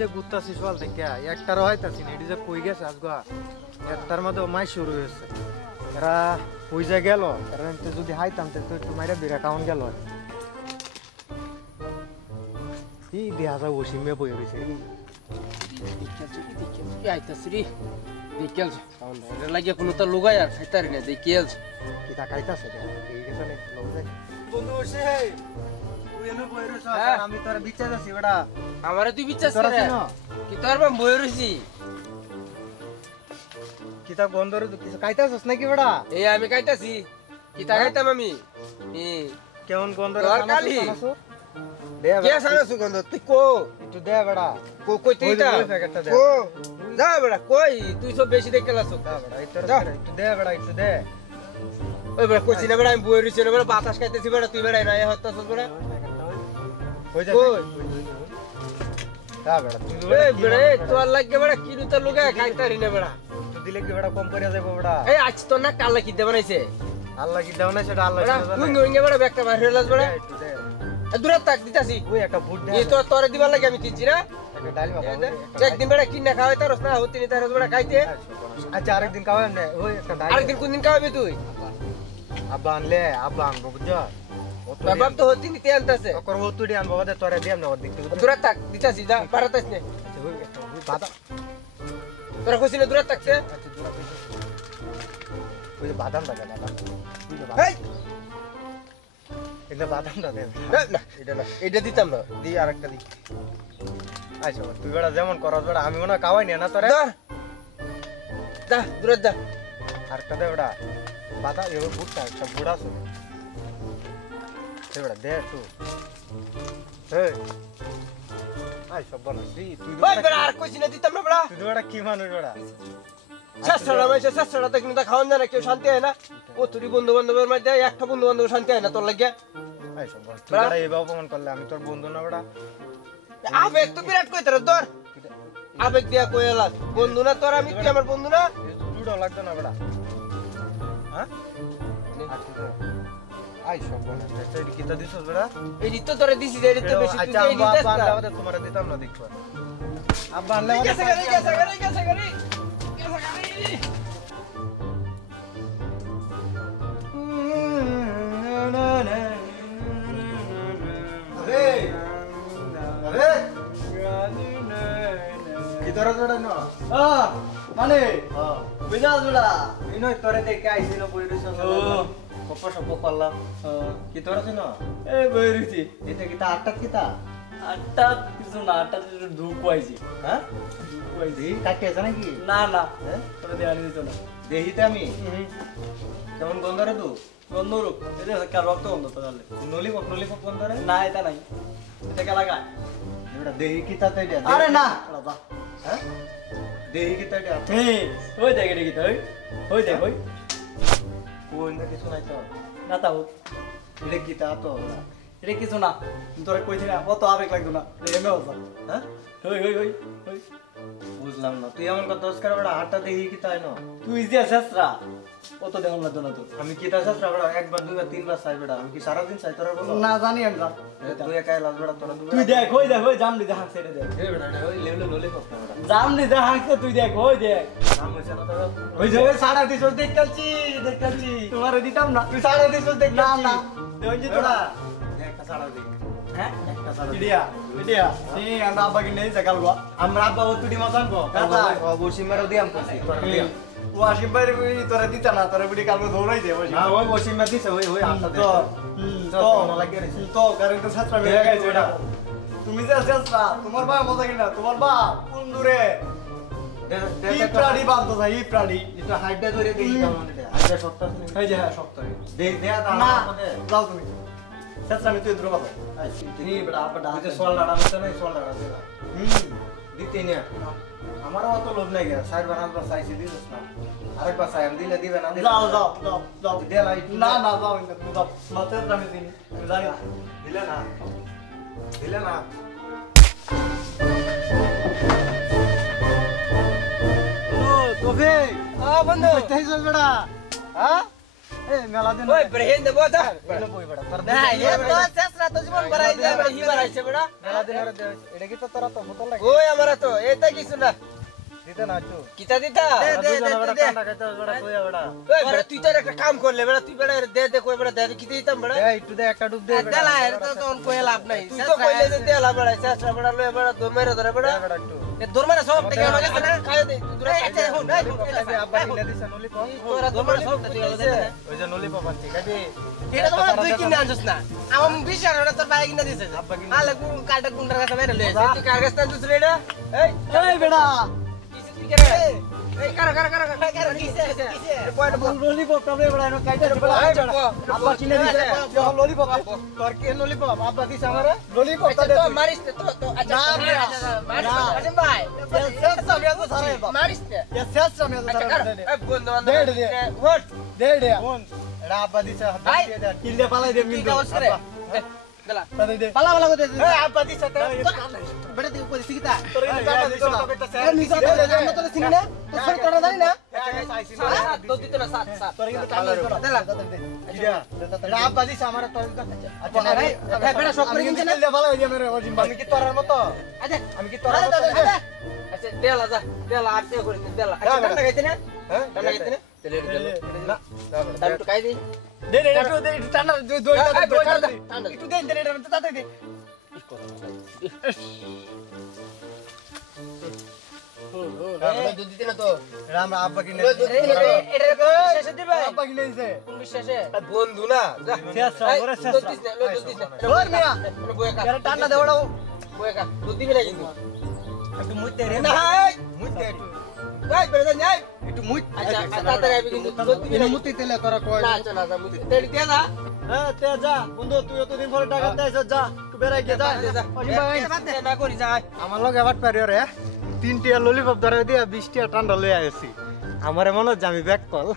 যে গুত্তাছি সকাল থেকে একটার হয়তাছি না, এটি যে কই গেছে আজগা একটার মধ্যে মাই শুরু হয়েছে। এরা কই যা গেল, এরা যদি হাইতাম তো একটু মাইরা বেড়া কাউন গেল। কি দেখা যায় ওসিমে বই রয়েছে লাগিয়ে কোনো তো লোগাই আর খাইতারি না দেখি কি তা খাইতাছে ঠিক আছে না বন্ধু বসে আমি তোর বিচার আছি বেটা। আমারে তুই বিশ্বাস করে কি তোর বাম বই রইছি কি তা গন্ধরে কিছু খাইতাছস নাকি বেটা? এই আমি খাইতাছি কি তা খাইতাম আমি কেমন গন্ধরে কালি দে কে সারাসু গন্ধ তুই কো একটু দে বেটা। কই তুই তা কো যা বেটা কই তুই সব বেশি দেখে লাসো দা বেটা একটু দে বেটা একটু দে। ওই বেটা কইছি না বেটা আমি বই রইছি না বেটা বাতাস খাইতেছি বেটা তুই বেটা না হত্তাছস বেটা কই যা কই দা বেটা তুই এই বেটা তোর লাগে বেটা কিনু তো লুগা খাইতারি না বেটা তুই দিলে কি বেটা কম করে যাবে বেটা? এই আজ তো না কাল কি দে বানাইছে আল্লাহ কি দাও না সেটা আল্লাহ বেটা জানে। তুই গঙ্গে বেটা ব্যাগটা বাইরে লাস বেটা একটু দে দূরে তাক দিতাছি ওই একটা বুট দে এই তো তোরে দিবার লাগে আমি কিনছি না একটা ডাল বাবা একদিন বেটা কিনা খাওয়াই তার না হতি নি তার বেটা খাইতে আচ্ছা আরেকদিন খাওয়াই না ওই একটা ডাল আরেকদিন কোন দিন খাওয়াবি তুই আব্বা আনলে আব্বা আনবো বুঝছো বাপ তো হতি নিতে আনতাছে ওকর ওতুডি আনবো বাদে তোরে দিয়াম না ওর দিক থেকে দূরে তাক দিতাছি যা পারাতাস নে বাদা তোরা খুশি না দূরে তাকছে ওই যে বাদাম দাদা বাদাম এই এটা বাদাম দাদা না এটা না এটা দিতাম না দি আরেকটা দি আচ্ছা তুই বেড়া যেমন করস বেড়া আমি মনে খাওয়াই না তোরে যা যা দূরে যা আরেকটা দে বেড়া বাদাম এবার বুটটা একটা বুড়া আছে বেড়া দে তুই এই আই সব বল তুই ওই বেটা আর কইছি না দিতাম না বেটা তুই বেড়া কি মানুষ বেড়া শাস্ত্রটা মাইছে শাস্ত্রটা দেখুন তা খাওয়ান যায় না কেউ শান্তি হয় না ও তুই বন্ধু বান্ধবের মধ্যে একটা বন্ধু বান্ধব শান্তি হয় না তোর লাগে আই সব বল তুই বেড়া এইভাবে অপমান করলে আমি তোর বন্ধু না বেড়া আবেগ তো বিরাট কই তোর তোর আবেগ দিয়া কই এলাস বন্ধু না তোর আমি তুই আমার বন্ধু না দুটো লাগতো না বেড়া হ্যাঁ আই সব বল তুই কি তা দিছস বেড়া এই তো তোরে দিছি যে এটা তো বেশি তুই আচ্ছা এই দিতাস আব্বা না আনলে আমাদের তোমারে দিতাম না দেখো আব্বা আনলে গেছে গাড়ি গেছে গাড়ি গেছে গাড়ি আরে আরে কি তোরা তোরা না মানে হ্যাঁ বুঝাস বেটা এই নয় তোরে দেখে আইছিল বই রইছ কপ সপ করলাম কি তোরা না এই বই রইছি এটা কি তা আটটা কি তা আটটা কিছু না আটটা ধূপ পাইছি হ্যাঁ ধূপ পাইছি দেহি কাটে আছে নাকি না না হ্যাঁ তোরা দেওয়া দিত না দেহিতে আমি কেমন গন্ধ রে তু গন্ধ রূপ এটা কার রক্ত গন্ধ তো তাহলে নলিপপ গন্ধ রে না এটা নাই এটা কে লাগা এটা দেহি কি তা তাই আরে না হ্যাঁ দেহি কি তাই এই ওই দেখ এটা কি তুই ওই দেখ ওই কোন না কিছু নাই তো না তাও এটা কি তা তো এটা কিছু না তোরা কইছি না অত আবেগ লাগতো না এমএ হতো হ্যাঁ ওই ওই ওই ওই বুঝলাম না তুই এমন কথা দোষ করে বড় হাতটা দেহি কি তাই না তুই যে শেষরা অত দেখন লাগতো না তোর আমি কি তা শাস্ত্র বড় একবার দুইবার তিনবার চাই বেড়া আমি কি সারা দিন চাই তোরা বলো না জানি আমরা তুই একাই লাজ বেড়া তোরা তুই দেখ ওই জামনি দেখ সেটা দেখ এই বেড়া ওই লেভেলে ললিপপ না বেড়া জামনি দেখ হাসতে তুই দেখ ওই দেখ নাম হইছে না তোরা ওই যে ওই সাড়া দিছস দেখতাছি তোমারে দিতাম না তুই সাড়া দিছস দেখ না না ওই যে তোরা একটা সারা দিন হ্যাঁ একটা সারা দিন ইডিয়া ইডিয়া এই আমরা আব্বাকে নেই সকাল গো আমরা আব্বা তুই মজান গো কাকা। অবশ্যই মেরে দিয়াম করছি তোরা দিয়াম ও আসিম বাইরে তোরা দিতা না তোরা বিডি কালকে দৌড়াই দে ওই না ওই বসি মে দিছে ওই আটটা তো তো তো না লাগে রে তো কারেন্ট ছাত্র বেড়ে গেছে ওটা তুমি যে ছাত্রা তোমার বাবা মজা কিনা তোমার বাপ কোন দূরে এই প্রাণী বান্ধব ভাই এই প্রাণী এটা হাইডটা ধরে দেই কেমন এটা হাইডটা সত্তা আছে এই যে হ্যাঁ সপ্তাহ দে দে তা না আমাদের যাও তুমি ছাত্রা আমি তুই দূরে বাবা নি বড় আপা ডাকে সোল ডাড়া মত নাই সোল ডাড়া দে দিতে নে আমারও অত লোভ নাই গেছে সাইড বানাবার চাইছি দিছস না আরেকবার চাই আমি দিলে দিবে না যাও যাও যাও যাও দে লাই না না যাও ইন্দা তুমি যাও মাত্র আমি দিই তুমি জানি দিলে না ও তোফে বন্ধু কইতাইছস বেটা হ্যাঁ এই মেলা দিন ওই ব্রেন দেবো যা এলো বই বড় তোর না এ তো শেষরা তো জীবন বাড়াই যায় বড় হি বাড়াইছে বড় মেলা দিন আরে দে এটা কি তো তোরা তো বোতল লাগে ওই আমারা তো এটা কিছু না দিতে না একটু কিতা দিতা দে কাটা খাইতে বড় কই বড় ওই বড় তুই তো একটা কাম করলে বড় তুই বড় দে কই বড় দে কি দিতাম বড় এই একটু দে একটা ডুব দে দেলা এর তো কোন কই লাভ নাই তুই তো কইলে যে দেলা বড় শেষরা বড় লয় বড় দো মেরে ধরে বড় বড় একটু এ দরমারে সব থেকে আমার কাছে না খাই দে তুই দূরে খাই দে হুন আব্বা কিনে দিছে নলিপপ তোরা দরমারে সব থেকে গেল ওই যে নলিপপ আছে খাবি এটা তো তুই কিনে আনছস না আমার বিশ্বাস ওটা তোর ভাই কিনে দিছে আব্বা কিনে আলে কোন কাটা গুন্ডার কাছে মেরে লয়ে তুই কার কাছে আনছস রে এটা এই এই বেটা কিসে তুই করে এই কার কিসে কিসে পয়েন্ট বল ললিপপ তবে বেটা এনো কাইটা দিবা আব্বা কিনে দিছে যখন ললিপপ তোর কি নলিপপ আব্বা দিছে আমারে ললিপপ আচ্ছা তো মারিস তো আচ্ছা না, মারিস না। আচ্ছা ভাই শেষ সামিয়া তো সারা মারিস তে ये शेष सामिया तो আচ্ছা सारा কর दे এই বন্ধু দে, বান্ধব দে। হোট दे दे কোন এটা আব্বা দিছে হাত ভাই। দিয়ে দে किल्ले पालाई दे কি मिंदो কাজ করে দেলা तने दे পালা পালা করে এই আব্বা দিছে তো বেটা তুই কই শিখিতা তোর এই টাকা দিছে এ নিসা তো আমরা তো চিনি না তো সরি তোরা জানি না আইছি সাত তো দিতে না সাত তোর কিন্তু টাকা দিছ না দেলা এটা আব্বা দিছে আমারে তোর আচ্ছা না এই বেটা শক করে কিনছে না किल्ले पालाई दे मेरे और जिम्बा আমি কি তোরার মতো আচ্ছা আমি কি তোরার মতো আচ্ছা দেলা যা দেলা আর করে দেলা আচ্ছা বেটা। টাকা গাইতে না হ্যাঁ টাকা গাইতে না তেলে না তাহলে তো কাই দি दे दे একটু দে একটু টানা দুই দুই এই, দুই ঠান্ডা, ঠান্ডা। একটু দে দে দে তাতে দে দুধ দিতে না তো রাম আব্বা কিনে এটা শেষে দিবে আব্বা কিনে দিছে কোন বিশ্বাসে বন্ধু না যা শেষ এই, ওরে শেষ দুধ দিস না, দুধ দিস না। ধর মিয়া বয়ে খা, এর টান্না দে ওড়াও বয়ে খা। দুধ দিবি না কিন্তু। একটু মুইতে রে না, এই, মুইতে একটু এই, বেরো যা, এই। একটু মুই আচ্ছা, তাড়াতাড়ি আইবি কিন্তু, দুধ দিবি না। মুতি তেলে তোরা কয় না, আচ্ছা, না, না, মুতি। তেড়ি দিয়ে যা। হ্যাঁ তে যা বন্ধু তুই এতদিন পরে টাকা দেয়ছ যা একটু বেড়াই গিয়ে যা দিয়ে যা। অজিম ভাই এ, না করি, যা, আয়। আমার লগে আবার পারিও রে 3টিয়া ললিপপ ধরে দিয়া 20টিয়া ঠান্ডা লই আইছি আমারে মনে হচ্ছে আমি ব্যাক কল